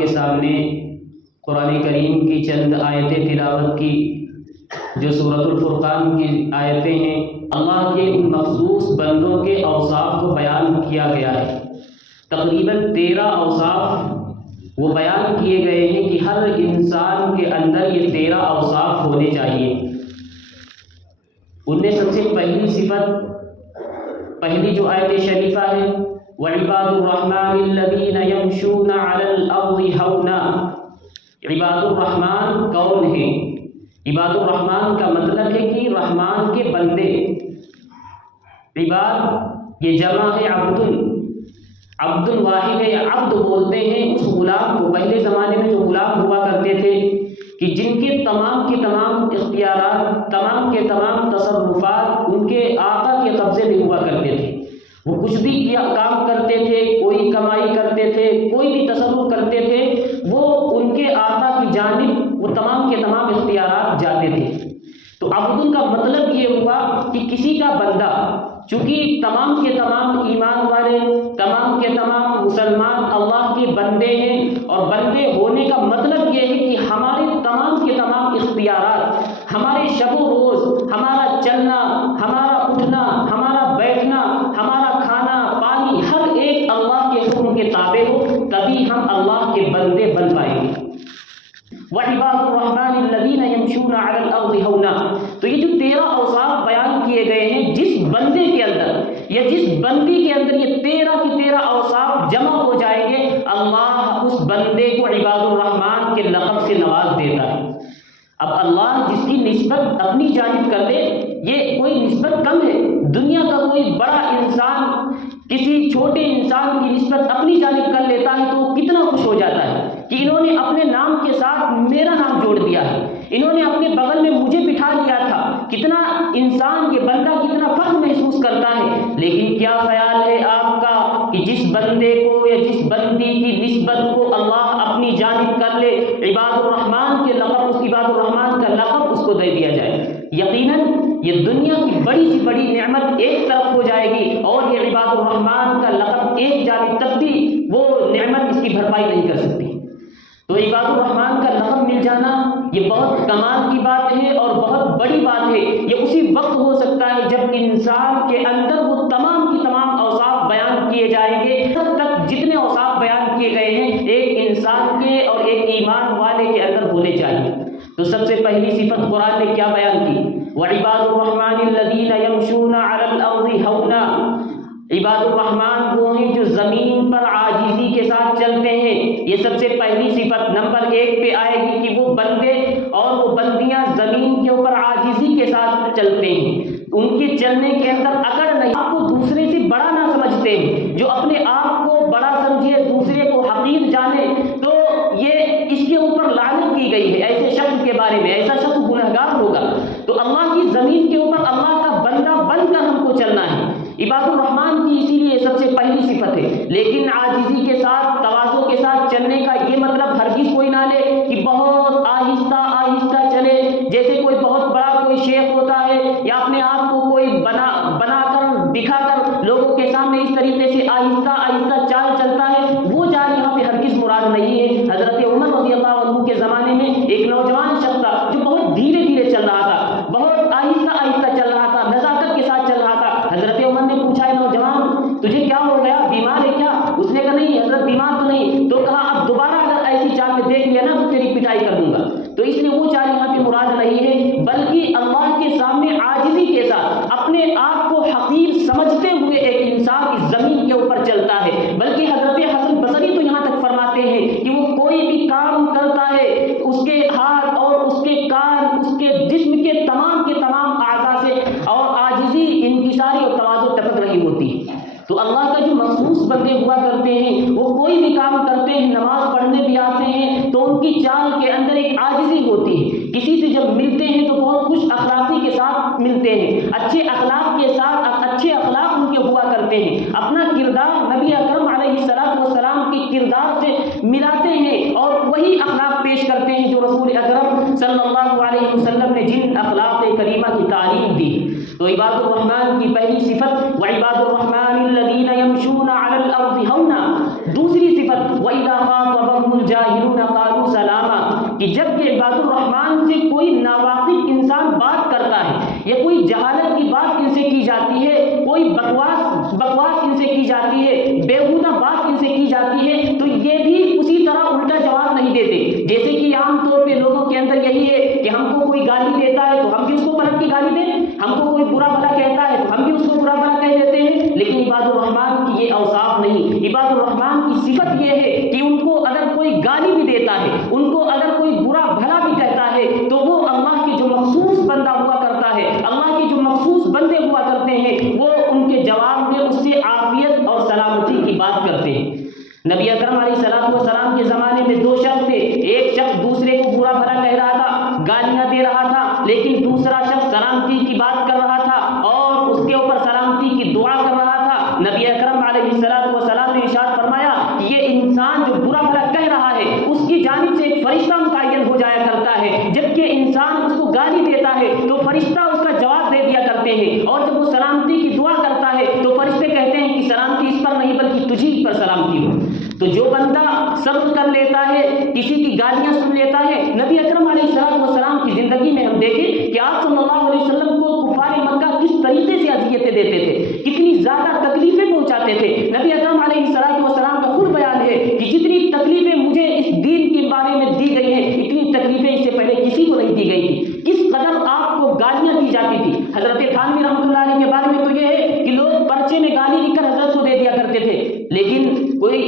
کے سامنے قرآن کریم کی چند آیتیں تلاوت کی جو سورۃ الفرقان کی آیتیں ہیں۔ اللہ کے ان مخصوص بندوں کے اوصاف کو بیان کیا گیا ہے۔ تقریباً 13 اوصاف وہ بیان کیے گئے ہیں کہ ہر انسان کے اندر یہ 13 اوصاف ہونے چاہیے۔ ان میں سب سے پہلی صفت، پہلی جو آیت شریفہ ہے، وَعِبَادُ الرَّحْمَنِ الَّذِينَ يَمْشُونَ عَلَى الْأَرْضِ هَوْنًا۔ عباد الرحمن کون ہیں؟ عباد الرحمن کا مطلب ہے کہ رحمان کے بندے۔ عباد یہ جمع ہے عبد، عبد واحد ہے، یا عبد بولتے ہیں اس غلام کو۔ پہلے زمانے میں جو غلام ہوا کرتے تھے کہ جن کے تمام اختیارات، تمام کے تمام تصرفات ان کے آقا کے قبضے میں ہوا کرتے تھے۔ وہ کچھ بھی کام کرتے تھے، کوئی کمائی کرتے تھے، کوئی بھی تصرف کرتے تھے، وہ ان کے آقا کی جانب وہ تمام کے تمام اختیارات جاتے تھے۔ تو عبد کا مطلب یہ ہوا کہ کسی کا بندہ، چونکہ تمام کے تمام ایمان والے، تمام کے تمام مسلمان اللہ کے بندے ہیں، اور بندے ہونے کا مطلب یہ ہے کہ ہمارے تمام کے تمام اختیارات، ہمارے شب و روز، ہمارا چلنا، ہمارا اٹھنا، ہمارا بیٹھنا، ہمارا کھانا پانی، ہر ایک اللہ کے حکم کے تابع ہو، تبھی ہم اللہ کے بندے بن پائیں گے۔ وَعِبَادُ الرَّحْمَنِ الَّذِينَ يَمْشُونَ عَلَى الْأَرْضِ هَوْنًا۔ تو یہ جو 13 اوصاف بیان کیے گئے ہیں، جس بندے کے اندر یا جس بندی کے اندر یہ 13 کی 13 اوصاف جمع ہو جائیں گے، اللہ اس بندے کو عباد الرحمن کے لقب سے نواز دیتا ہے۔ اب اللہ جس کی نسبت اپنی جانب کر لے، یہ کوئی نسبت کم ہے؟ دنیا کا کوئی بڑا انسان کسی چھوٹے انسان کی نسبت اپنی جانب کر لیتا ہے تو وہ کتنا خوش ہو جاتا ہے کہ انہوں نے اپنے نام کے ساتھ میرا نام جوڑ دیا ہے، انہوں نے اپنے بغل میں مجھے بٹھا دیا تھا۔ کتنا انسان یہ بندہ کتنا فخر محسوس کرتا ہے۔ لیکن کیا خیال ہے آپ کا کہ جس بندے کو یا جس بندی کی نسبت کو اللہ اپنی جانب کر لے، عباد الرحمن کے لقب، اس عباد الرحمن کا لقب اس کو دے دیا جائے، یقیناً یہ دنیا کی بڑی سی بڑی نعمت ایک طرف ہو جائے گی، اور یہ عباد الرحمن کا لقب ایک جانب تک بھی وہ نعمت اس کی بھرپائی نہیں کر سکتی۔ تو عباد الرحمن کا لقب مل جانا یہ بہت کمال کی بات ہے اور بہت بڑی بات ہے۔ یہ اسی وقت ہو سکتا ہے جب انسان کے اندر وہ تمام کی تمام اوصاف بیان کیے جائیں گے۔ تب تک جتنے اوصاف بیان کیے گئے ہیں ایک انسان کے اور ایک ایمان والے کے اندر ہونے چاہیے۔ تو سب سے پہلی صفت قرآن نے کیا بیان کی؟ وَعِبَادُ الرَّحْمَنِ الَّذِينَ يَمْشُونَ عَلَى الْأَرْضِ هَوْنًا۔ عباد الرحمن وہ ہیں جو زمین پر عاجزی کے ساتھ چلتے ہیں۔ یہ سب سے پہلی صفت نمبر 1 پہ آئے گی کہ وہ بندے اور وہ بندیاں زمین کے اوپر عاجزی کے ساتھ چلتے ہیں۔ ان کے چلنے کے اندر اکڑ نہیں، آپ کو دوسرے سے بڑا نہ سمجھتے ہیں۔ جو اپنے آپ کو بڑا سمجھے، دوسرے کو حقیر جانے، تو یہ اس کے اوپر لعنت کی گئی ہے ایسے شخص کے بارے میں۔ ایسا شخص گنہگار ہوگا۔ تو اللہ کی زمین کے اوپر اللہ کا بندہ بن کر ہم کو چلنا ہے۔ عباد الرحمن کی اسی لیے سب سے پہلی صفت ہے۔ لیکن عاجزی کے ساتھ، تواضع کے ساتھ چلنے کا یہ مطلب ہرگز کوئی نہ لے کہ بہت آہستہ آہستہ چلے، جیسے کوئی بہت بڑا کوئی شیخ ہوتا ہے یا اپنے آپ کو کوئی بنا کر دکھا کر لوگوں کے سامنے اس طریقے سے آہستہ آہستہ چال چلتا ہے، وہ چال یہاں پہ ہرگز مراد نہیں ہے۔ حضرت عمر رضی اللہ عنہ کے زمانے میں ایک نوجوان شخص تھا جو بہت دھیرے دھیرے چل رہا تھا، بہت آہستہ آہستہ چل رہا تھا، نزاکت کے ساتھ چل رہا تھا۔ حضرت عمر نے پوچھا، ہے نوجوان تجھے کیا ہو گیا، بیمار ہے کیا؟ اس نے کہا نہیں حضرت بیمار تو نہیں۔ تو کہا اب دوبارہ اگر ایسی چال میں دیکھ لیا نا تو تیری پٹائی کر دوں گا۔ تو اس لیے وہ چال یہاں پہ مراد نہیں ہے، بلکہ اللہ کے سامنے عاجزی کے ساتھ اپنے آپ کو حقیر سمجھتے ہوئے ایک انسان اس زمین کے اوپر چلتا ہے۔ بلکہ حضرت حسن بصری تو یہاں تک فرماتے ہیں کہ وہ کوئی بھی کام کرتا ہے، اس کے ہاتھ اور اس کے کان، اس کے جسم کے تمام اعضاء سے اور عاجزی، انکساری اور تواضع ٹپک رہی ہوتی ہے۔ تو اللہ کا جو مخصوص بندے ہوا کرتے ہیں، وہ کوئی بھی کام کرتے ہیں، نماز پڑھنے بھی آتے ہیں، تو ان کی چال کے اندر ایک عاجزی ہوتی ہے۔ کسی سے جب ملتے ہیں تو بہت خوش اخلاقی کے ساتھ ملتے ہیں، اچھے اخلاق کے ساتھ، اچھے اخلاق ان کے ہوا کرتے ہیں، اپنا کردار نبی اکرم علیہ السلام کے کردار سے ملاتے ہیں اور وہی اخلاق پیش کرتے ہیں جو رسول اکرم صلی اللہ علیہ وسلم نے جن اخلاق کریمہ کی تعلیم دی۔ تو عباد الرحمن کی پہلی صفت وعباد الرحمن الذین یمشون علی الارض ہونا۔ دوسری صفت وَإِذَا خَاطَبَهُمُ الْجَاهِلُونَ کہ جب کہ عباد الرحمن سے کوئی ناواقف انسان بات کرتا ہے یا کوئی جہالت کی بات ان سے کی جاتی ہے، کوئی بکواس ان سے کی جاتی ہے، بیہودہ بات ان سے کی جاتی ہے، تو یہ بھی اسی طرح الٹا جواب نہیں دیتے۔ جیسے کہ عام طور پہ لوگوں کے اندر یہی ہے کہ ہم کو کوئی گالی دیتا ہے تو ہم بھی اس کو پلٹ کی گالی دیں، ہم کو کوئی برا بھلا کہتا ہے تو ہم بھی اس کو برا بھلا کہہ دیتے ہیں۔ لیکن عباد الرحمن کی یہ اوصاف نہیں۔ عباد الرحمن کی صفت یہ ہے کہ ان کو اگر کوئی گالی بھی دیتا ہے، ان کو اگر کوئی برا بھلا بھی کہتا ہے، تو وہ اللہ کے جو مخصوص بندہ ہوا کرتا ہے، اللہ کے جو مخصوص بندے ہوا کرتے ہیں، وہ ان کے جواب میں اس سے عافیت اور سلامتی کی بات کرتے ہیں۔ نبی اکرم علیہ السلام کے زمانے میں دو شخص تھے، ایک شخص دوسرے کو برا بھلا کہہ رہا تھا، گالیاں دے رہا تھا، لیکن دوسرا شخص سلامتی کی بات کر رہا تھا اور اس کے اوپر سلامتی کی دعا کر رہا تھا۔ نبی اکرم علیہ السلام نے ارشاد فرمایا کہ یہ انسان جو برا بھلا کہہ رہا ہے اس کی جانب سے ایک فرشتہ متعین ہو جایا کرتا ہے، جبکہ انسان اس کو گالی دیتا ہے تو فرشتہ اس کا جواب دے دیا کرتے ہیں، اور جب وہ سلامتی کی دعا کرتا ہے تو فرشتے کہتے ہیں کہ سلامتی اس پر نہیں بلکہ تجھی پر سلامتی ہو۔ تو جو بندہ صبر کر لیتا ہے، کسی کی گالیاں سن لیتا ہے، نبی اکرم علیہ السلام کی زندگی میں ہم دیکھیں کہ آپ صلی اللہ علیہ وسلم کو کفار مکہ کس طریقے سے اذیتیں دیتے تھے، کتنی زیادہ تکلیفیں پہنچاتے تھے۔ نبی اکرم علیہ السلام کا خود بیان ہے کہ جتنی تکلیفیں مجھے اس دین کے بارے میں دی گئی ہیں، اتنی تکلیفیں اس سے پہلے کسی کو نہیں دی گئی تھی۔ کس قدر آپ کو گالیاں دی جاتی تھی۔ حضرت تھانوی رحمۃ اللہ علیہ کے بارے میں تو یہ ہے کہ لوگ پرچے میں گالی لکھ کر حضرت کو دے دیا کرتے تھے، لیکن کوئی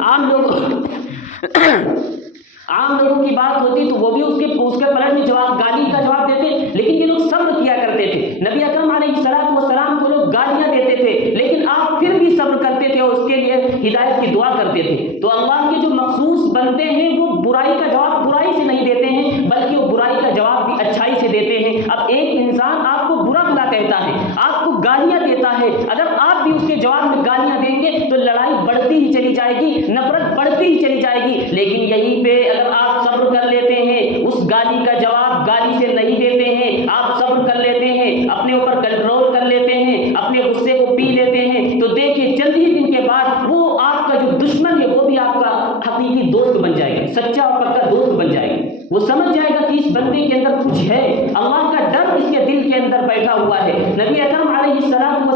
عام لوگوں کی بات ہوتی تو وہ بھی اس کے پلٹ میں گالی کا جواب دیتے، لیکن یہ لوگ صبر کیا کرتے تھے۔ نبی اکرم علیہ السلام کو لوگ گالیاں دیتے تھے، لیکن آپ پھر بھی صبر کرتے تھے اور اس کے لیے ہدایت کی دعا کرتے تھے۔ تو اللہ کے جو مخصوص بندے ہیں وہ برائی کا جواب برائی سے نہیں دیتے ہیں، بلکہ وہ برائی کا جواب بھی اچھائی سے دیتے ہیں۔ اب ایک انسان آپ کو برا بھلا کہتا ہے، آپ کو گالیاں دیتا ہے، اگر آپ بھی اس کے جواب میں گالیاں دیں گے تو لڑائی بڑھتی ہی چلی جائے گی، نفرت بڑھتی ہی چلی جائے گی۔ لیکن یہیں پہ اگر آپ صبر کر لیتے ہیں، اس گالی کا جواب گالی سے نہیں دیتے ہیں، آپ صبر کر لیتے ہیں، اپنے اوپر کنٹرول کر لیتے ہیں، اپنے غصے کو پی لیتے ہیں، تو دیکھیے چند ہی دن کے بعد وہ آپ کا جو دشمن ہے وہ بھی آپ کا حقیقی دوست بن جائے گا، سچا اور پکا دوست بن جائے گا۔ وہ سمجھ جائے گا کہ اس بندے کے اندر کچھ ہے، اللہ کا ڈر اس کے دل کے اندر بیٹھا ہوا ہے، نبی اکرم علیہ السلام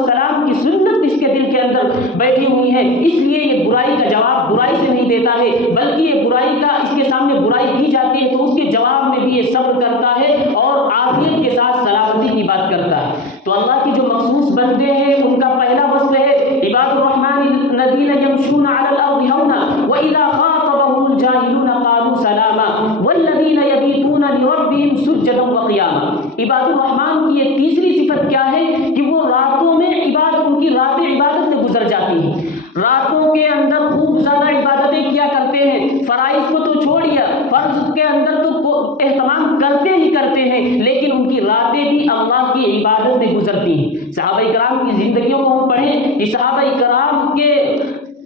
کی سنت اس کے دل کے اندر بیٹھی ہوئی ہے، اس لیے یہ برائی کا جواب برائی سے نہیں دیتا ہے، بلکہ یہ برائی کا اس کے سامنے برائی کی جاتی ہے تو اس کے جواب میں بھی یہ صبر کرتا ہے اور عافیت کے ساتھ سلامتی کی بات کرتا ہے۔ تو اللہ کے جو مخصوص بندے ہیں ان کا پہلا وصف ہے عباد الرحمن الذین یمشون علی الارض ہونا واذا خاطبهم الجاہلون قالوا سلاما والذین یبیتون لربهم سجدا وقیاما۔ عباد الرحمن کی یہ تیسری صفت کیا ہے کہ وہ راتوں میں ان کی راتیں عبادت میں گزر جاتی ہیں، راتوں کے اندر خوب زیادہ عبادتیں کیا کرتے ہیں، فرائض کو تو چھوڑیا، فرض کے اندر تو اہتمام کرتے ہی کرتے ہیں، لیکن ان کی راتیں بھی اللہ کی عبادت میں گزرتی ہیں۔ صحابہ کرام کی زندگیوں کو ہم پڑھیں کہ صحابہ کرام کے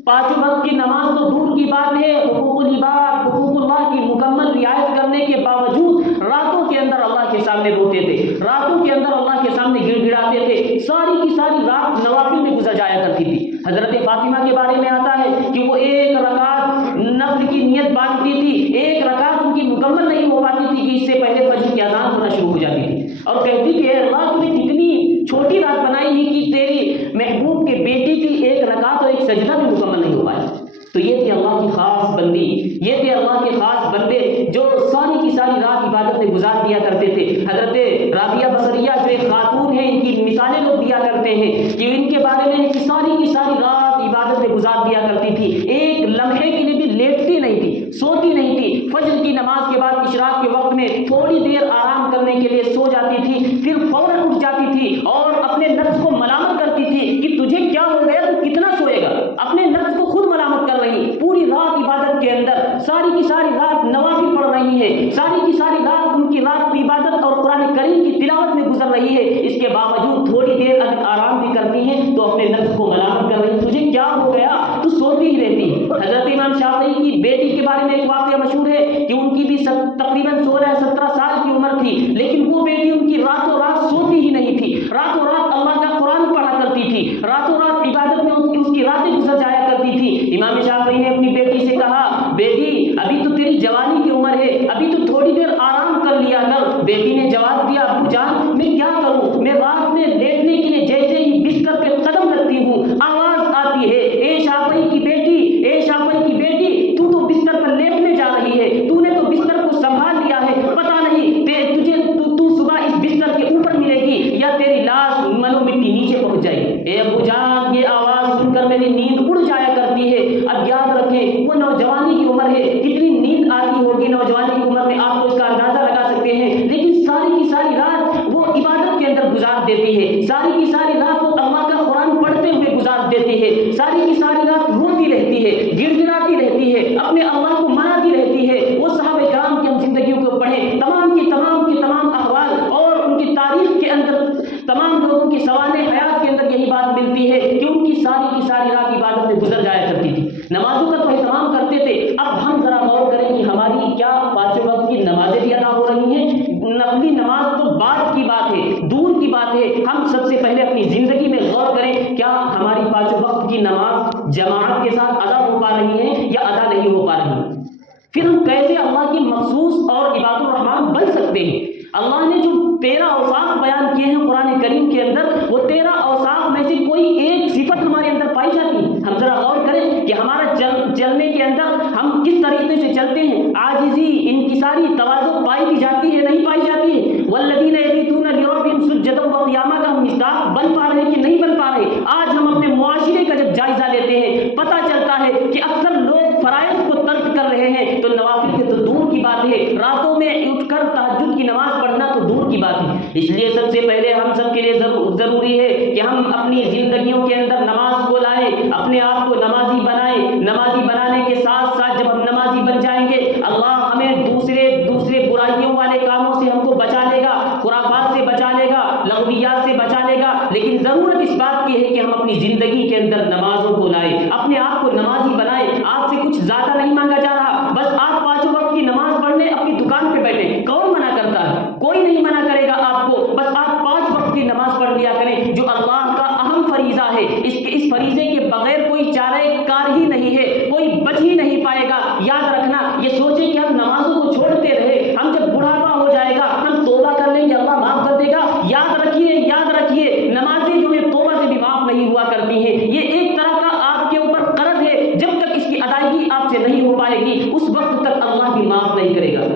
5 وقت کی نماز تو دور کی بات ہے، حقوق العباد، حقوق اللہ کی مکمل رعایت کرنے کے باوجود راتوں کے اندر اللہ کے سامنے روتے تھے، راتوں کے اندر اللہ کے سامنے گڑ گڑاتے تھے، ساری کی ساری رات نوافل میں گزر جایا کرتی تھی۔ حضرت فاطمہ کے بارے میں آتا ہے کہ وہ 1 رکعت نفل کی نیت باندھتی تھی، 1 رکعت ان کی مکمل نہیں ہو پاتی تھی کہ اس سے پہلے فجر کی اذان ہونا شروع ہو جاتی تھی، اور کہتی تھی اے اللہ تو نے کتنی چھوٹی رات بنائی ہے کہ تیری محبوب کے بیٹی کی 1 رکعت اور 1 سجدہ بھی مکمل نہیں ہو پایا۔ تو یہ تھی اللہ کی خاص بندی، یہ تھے اللہ کے خاص بندے جو ساری کی ساری رات عبادت میں گزار دیا کرتے تھے۔ حضرت رابعہ بصریہ جو ایک خاتون ہیں، ان کی مثالیں لوگ دیا کرتے ہیں کہ ان کے بارے میں کہ ساری کی ساری رات عبادت میں گزار دیا کرتی تھی، ایک لمحے کے لیے بھی لیٹتی نہیں تھی، سوتی نہیں تھی، فجر کی نماز کے بعد اشراق کے وقت میں تھوڑی دیر آرام کرنے کے لیے سو جاتی تھی، پھر فوراً اٹھ جاتی تھی اور اپنے نفس کو ملامت کرتی تھی کہ تجھے کیا ہو گیا، تو کتنا سوئے گا، اپنے نفس کو خود ملامت کر رہی، پوری رات عبادت کے اندر ساری کی ساری رات نوافل پڑھ رہی ہے، ساری کی ساری رات ان کی رات عبادت اور قرآن کریم کی تلاوت میں گزر رہی ہے، اس کے باوجود تھوڑی دیر اگر آرام بھی کرتی ہیں تو اپنے نفس کو ملامت کر رہی، تجھے کیا ہو گیا، تو سوتی ہی رہتی۔ حضرت امام شافعی کی بیٹی کے بارے میں ایک واقعہ مشہور ہے کہ ان کی بھی تقریباً 16-17 سال کی عمر تھی، لیکن وہ بیٹی ان کی راتوں رات سوتی ہی نہیں تھی، راتوں رات اللہ کا قرآن پڑھا کرتی تھی، راتوں رات عبادت میں اس کی راتیں گزر جایا کرتی تھی۔ امام شافعی نے اپنی بیٹی سے کہا بیٹی ابھی تو تیری جوانی کی عمر ہے، ابھی تو رہی ہیں یا ادا نہیں ہو پا رہی ہیں، پھر ہم کیسے اللہ کی مخصوص اور عباد الرحمان بن سکتے ہیں؟ اللہ نے جو 13 اوصاف بیان کیے ہیں قرآن کریم کے اندر، وہ 13 اوصاف میں سے کوئی ایک صفت ہمارے اندر پائی جاتی ہے؟ ہم ذرا غور کریں کہ ہمارا چلنے کے اندر ہم کس طریقے سے چلتے ہیں؟ عاجزی، انکساری، تواضع پائی بھی جاتی ہے نہیں پائی جاتی ہے؟ والذین یبیتون لربہم سجدا وقیاما کا ہم مصداق بن پا رہے ہیں کہ نہیں بن پا رہے؟ آج ہم اپنے معاشرے کا جب جائزہ لیتے ہیں پتہ چلتا ہے کہ اکثر لوگ فرائض کو ترک کر رہے ہیں تو نوافل کے تو دور کی بات ہے، راتوں میں اٹھ کر تہجد کی نماز پڑھنا تو دور کی بات ہے۔ اس لیے سب سے پہلے ہم سب کے لیے ضروری ہے کہ ہم اپنی زندگیوں کے اندر نماز کو لائیں، اپنے آپ کو نمازی بنائیں۔ نمازی بنانے کے ساتھ ساتھ جب ہم نمازی بن جائیں گے، اللہ ہمیں دوسرے برائیوں والے کاموں سے ہم کو بچا لے گا، خرافات سے بچا لے گا، لغویات سے بچا لے گا۔ لیکن ضرورت اس بات کی ہے کہ ہم اپنی زندگی کے اندر نمازوں کو لائیں، اپنے آپ کو نمازی بنائیں۔ آپ سے کچھ زیادہ نہیں مانگا جا رہا، بس آپ 5 وقت کی نماز پڑھنے اپنی دکان پہ بیٹھیں۔ کون منع کرتا ہے؟ کوئی نہیں منع کرے گا آپ کو، بس آپ 5 وقت کی نماز پڑھ لیا کریں جو اللہ کا اہم فریضہ ہے۔ اس فریضے کے بغیر کوئی چارہ کار ہی نہیں ہے، کوئی بچ ہی نہیں پائے گا۔ یاد رکھنا، یہ سوچیں کہ ہم نمازوں کو چھوڑتے رہے، ہم جب بڑھاپا ہو جائے گا ہم توبہ کر لیں گے، اللہ معاف کر دے گا۔ یاد رکھیے نمازیں جو ہے توبہ سے بھی معاف نہیں ہوا کرتی ہیں۔ یہ ایک طرح کا آپ کے اوپر قرض ہے، جب تک اس کی ادائیگی آپ سے نہیں ہو پائے گی اس وقت تک اللہ بھی معاف نہیں کرے گا۔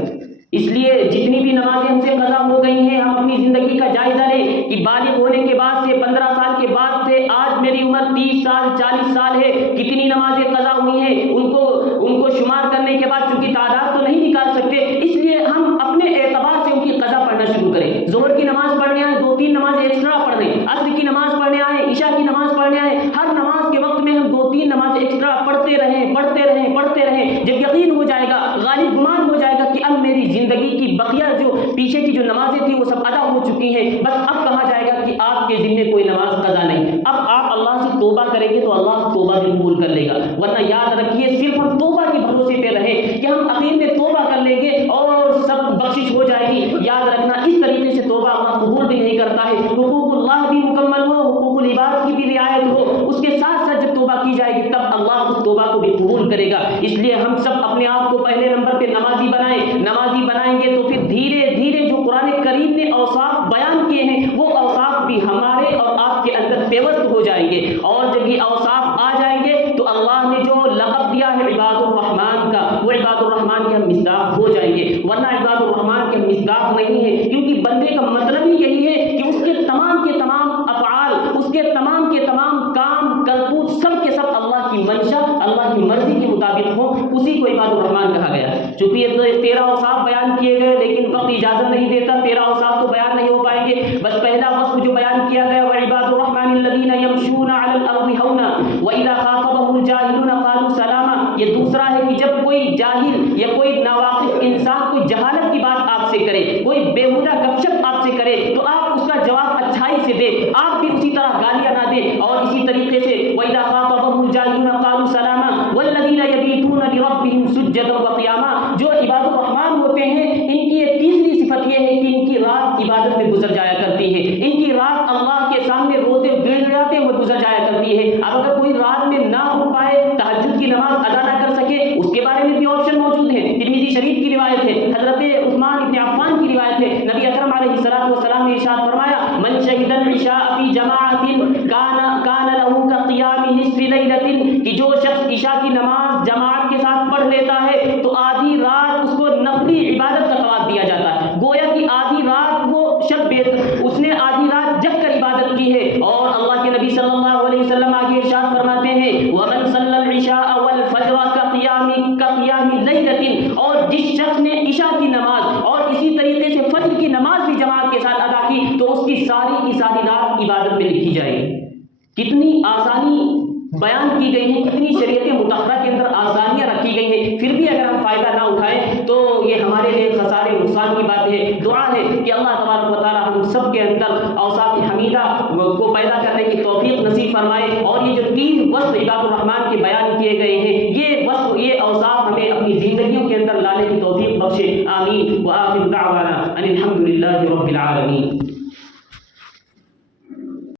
اس لیے جتنی بھی نمازیں ہم سے قضا ہو گئی ہیں، ہم اپنی زندگی کا جائزہ لیں کہ بالغ ہونے کے بعد سے 15 سال کے بعد سے آج میری عمر 30 سال 40 سال ہے، کتنی نمازیں قضا ہوئی ہیں ان کو شمار کرنے کے بعد چونکہ تعداد تو نہیں نکال سکتے، اس لیے ہم اپنے اعتبار سے ان کی قضا پڑھنا شروع کریں۔ ظہر کی نماز پڑھنے آئے 2-3 نمازیں ایکسٹرا پڑھ لیں، عصر کی نماز پڑھنے آئے، عشاء کی نماز پڑھنے آئے، ہر نماز کے وقت میں ہم 2-3 نمازیں ایکسٹرا پڑھتے رہیں۔ جب یقین ہو جائے گا، غالب گمان ہو جائے گا کہ اب میری زندگی کی بقیہ جو پیچھے کی جو نمازیں تھیں وہ سب ادا ہو چکی ہیں، بس اب کہا جائے گا کہ آپ کے ذمہ کوئی نماز قضا نہیں۔ اب آپ اللہ سے توبہ کریں گے تو اللہ توبہ بھی قبول کر لے گا، ورنہ یاد رکھیے صرف ہم توبہ کے بھروسے پہ رہیں کہ ہم عقید میں توبہ کر لیں گے اور سب بخشش ہو جائے گی۔ یاد رکھنا اس طریقے سے توبہ اللہ قبول بھی نہیں کرتا ہے۔ حقوق اللہ بھی مکمل ہو، حقوق العباد کی بھی رعایت ہو، اس کے ساتھ ساتھ جب توبہ کی جائے گی تب اللہ اس توبہ کو بھی قبول کرے گا۔ اس لیے ہم سب اپنے آپ کو پہلے نمبر پہ نمازی بنائیں گے تو پھر دھیرے دھیرے جو قرآن کریم نے اوصاف بیان کیے ہیں وہ اوصاف بھی ہمارے اور آپ کے اندر پیوست ہو جائیں گے، اور جب یہ اوصاف آ جائیں گے تو اللہ نے جو لقب دیا ہے عباد الرحمان کا، وہ عباد الرحمان کے ہم مصداق ہو جائیں گے، ورنہ عباد الرحمان کے مصداق نہیں ہے، کیونکہ بندے کا مطلب ہی یہی ہے کہ اس کے تمام افعال، اس کے تمام کام کرتوت سب کے سب اللہ کی منشا، اللہ کی مرضی کے مطابق ہوں، اسی کو عباد الرحمان کہا گیا۔ چونکہ یہ 13 اوصاف بیان کیے گئے لیکن وقت اجازت نہیں دیتا، 13 اوصاف تو بیان نہیں ہو پائیں گے، بس پہلا وصف جو بیان کیا گیا وعباد الرحمن الذین یمشون علی الارض ہونا واذا خاطبهم الجاہلون قالوا سلاما، یہ دوسرا ہے کہ جب کوئی جاہل یا کوئی ناواقف انسان کوئی جہالت کی بات آپ سے کرے، کوئی بیہودہ گپ شپ آپ سے کرے تو آپ اس کا جواب اچھائی سے دیں، آپ بھی اسی طرح گالیاں نہ دیں۔ اور اسی طریقے سے واذا خاطبهم الجاہلون قالوا سلاما والذین یبیتون لربہم سجدا وقیاما، جو عباد الرحمان ہوتے ہیں ان کی یہ تیسری صفت یہ ہے کہ ان کی رات عبادت میں گزر جایا کرتی ہے، ان کی رات اللہ کے سامنے روتے گڑگڑاتے ہوئے گزر جایا کرتی ہے۔ اب اگر کوئی رات میں نہ اٹھ پائے، تہجد کی نماز ادا نہ کر سکے، اس کے بارے میں بھی آپشن موجود ہے۔ ترمذی شریف کی روایت ہے، حضرت عثمان ابن عفان کی روایت ہے، نبی اکرم علیہ الصلوۃ والسلام نے ارشاد فرمایا من شهد العشاء فی جماعۃ کان له كقیام نصف لیلۃ، کہ جو شخص عشاء کی نماز جماعت کے ساتھ پڑھ لیتا ہے تو آدھی رات اس کو نفلی عبادت کا ثواب دیا جاتا ہے، گویا کہ آدھی رات وہ اس نے آدھی رات جگ کر عبادت کی ہے۔ اور اللہ کے نبی صلی اللہ علیہ وسلم آگے ارشاد فرماتے ہیں ومن صلی العشاء والفجر كقیام لیلۃ، اور جس شخص نے عشاء کی نماز اور اسی طریقے سے فجر کی نماز بھی جماعت کے ساتھ ادا کی تو اس کی ساری رات عبادت میں لکھی جائے گی۔ کتنی آسانی بیان کی گئی ہیں، کتنی شریعت مطہرہ کے اندر آسانیاں رکھی گئی ہیں، پھر بھی اگر ہم فائدہ نہ اٹھائیں تو یہ ہمارے لیے خسارے نقصان کی بات ہے۔ دعا ہے کہ اللہ تبارک و تعالی ہم سب کے اندر اوصاف حمیدہ کو پیدا کرنے کی توفیق نصیب فرمائے، اور یہ جو 3 وصف عباد الرحمان کے بیان کیے گئے ہیں یہ اوصاف ہمیں اپنی زندگیوں کے اندر لانے کی توفیق بخشے، آمین۔ وآخر دعوانا ان الحمد للہ رب العالمین۔